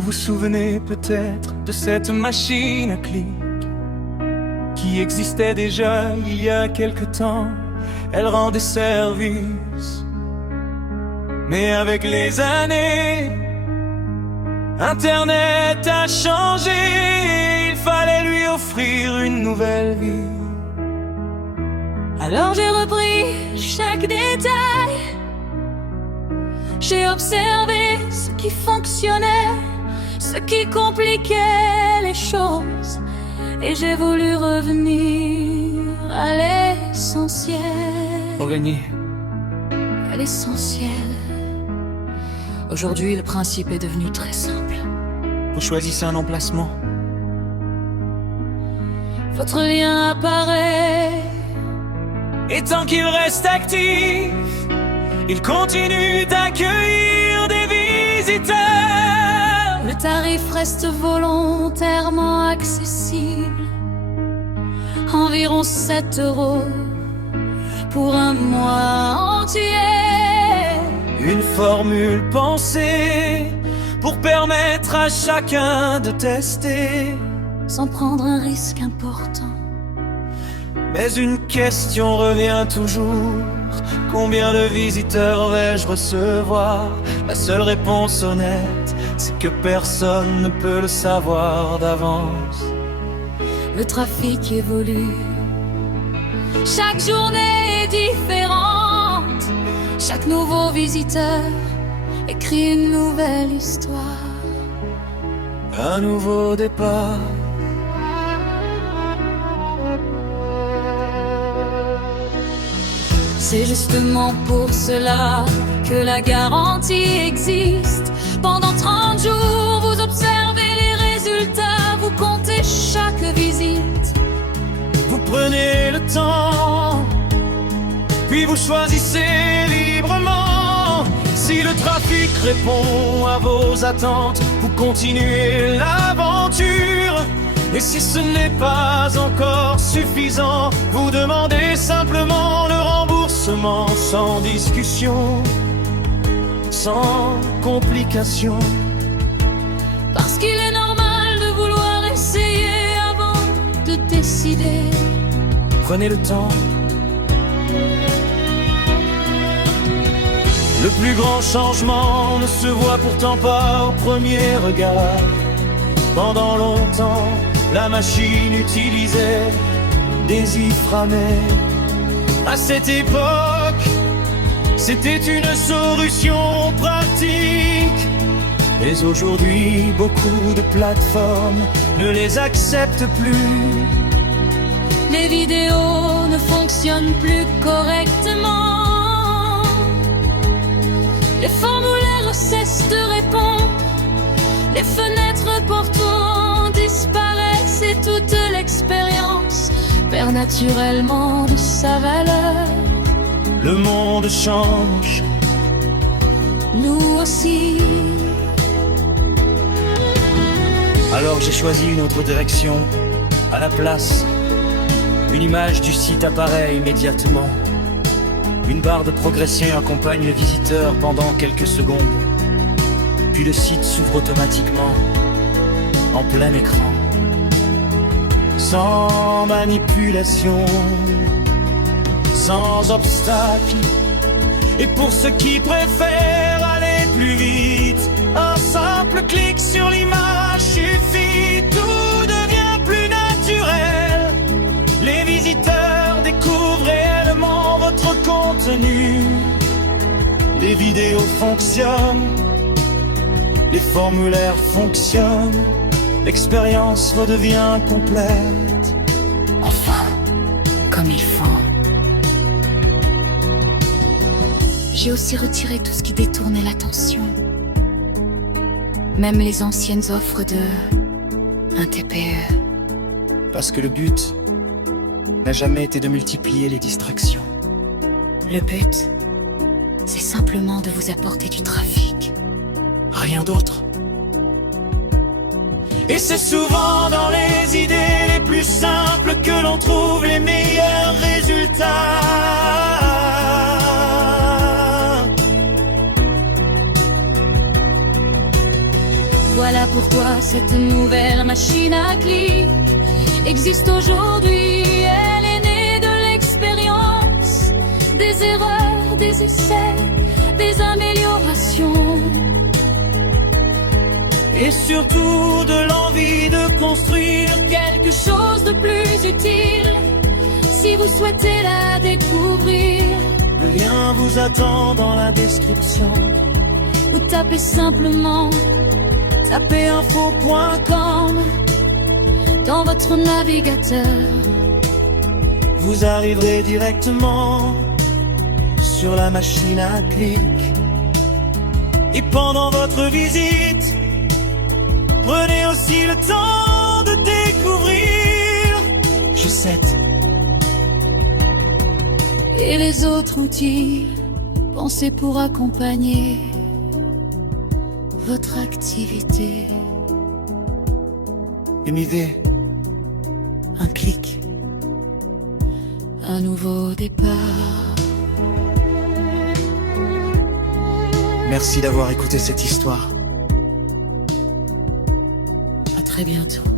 Vous vous souvenez peut-être de cette machine à clics qui existait déjà il y a quelque temps. Elle rendait service, mais avec les années, Internet a changé. Il fallait lui offrir une nouvelle vie. Alors j'ai repris chaque détail. J'ai observé ce qui fonctionnait, ce qui compliquait les choses. Et j'ai voulu revenir à l'essentiel. Regagner. À l'essentiel. Aujourd'hui, le principe est devenu très simple. Vous choisissez un emplacement. Votre lien apparaît. Et tant qu'il reste actif, il continue d'accueillir des visiteurs. Le tarif reste volontairement accessible. Environ 7 € pour un mois entier. Une formule pensée pour permettre à chacun de tester, sans prendre un risque important. Mais une question revient toujours: combien de visiteurs vais-je recevoir? La seule réponse honnête, c'est que personne ne peut le savoir d'avance. Le trafic évolue. Chaque journée est différente. Chaque nouveau visiteur écrit une nouvelle histoire. Un nouveau départ. C'est justement pour cela que la garantie existe. Pendant 30 jours, vous observez les résultats, vous comptez chaque visite. Vous prenez le temps, puis vous choisissez librement. Si le trafic répond à vos attentes, vous continuez l'aventure. Et si ce n'est pas encore suffisant, vous demandez simplement le remboursement, sans discussion, sans complication. Parce qu'il est normal de vouloir essayer avant de décider. Prenez le temps. Le plus grand changement ne se voit pourtant pas au premier regard. Pendant longtemps, la machine utilisait des iframés. À cette époque, c'était une solution pratique. Mais aujourd'hui, beaucoup de plateformes ne les acceptent plus. Les vidéos ne fonctionnent plus correctement. Les formulaires cessent de répondre. Les fenêtres portant disparaissent et toute l'expérience perd naturellement de sa valeur. Le monde change, nous aussi. Alors j'ai choisi une autre direction. À la place, une image du site apparaît immédiatement. Une barre de progression accompagne le visiteur pendant quelques secondes. Puis le site s'ouvre automatiquement, en plein écran. Sans manipulation, sans obstacle. Et pour ceux qui préfèrent aller plus vite, un simple clic sur l'image suffit. Tout devient plus naturel. Les visiteurs découvrent réellement votre contenu. Les vidéos fonctionnent, les formulaires fonctionnent, l'expérience redevient complète. Enfin, comme il faut. J'ai aussi retiré tout ce qui détournait l'attention. Même les anciennes offres de un TPE. Parce que le but n'a jamais été de multiplier les distractions. Le but, c'est simplement de vous apporter du trafic. Rien d'autre. Et c'est souvent dans les idées les plus simples que l'on trouve les meilleurs résultats. Voilà pourquoi cette nouvelle machine à clics existe aujourd'hui. Elle est née de l'expérience, des erreurs, des essais, des améliorations. Et surtout de l'envie de construire Quelque chose de plus utile, si vous souhaitez la découvrir. Le lien vous attend dans la description. Vous tapez simplement Tapez info.com dans votre navigateur. Vous arriverez directement sur la machine à clics. Et pendant votre visite, prenez aussi le temps de découvrir G7 Et les autres outils pensés pour accompagner votre activité. Une idée, un clic, Un nouveau départ. Merci d'avoir écouté cette histoire. À très bientôt.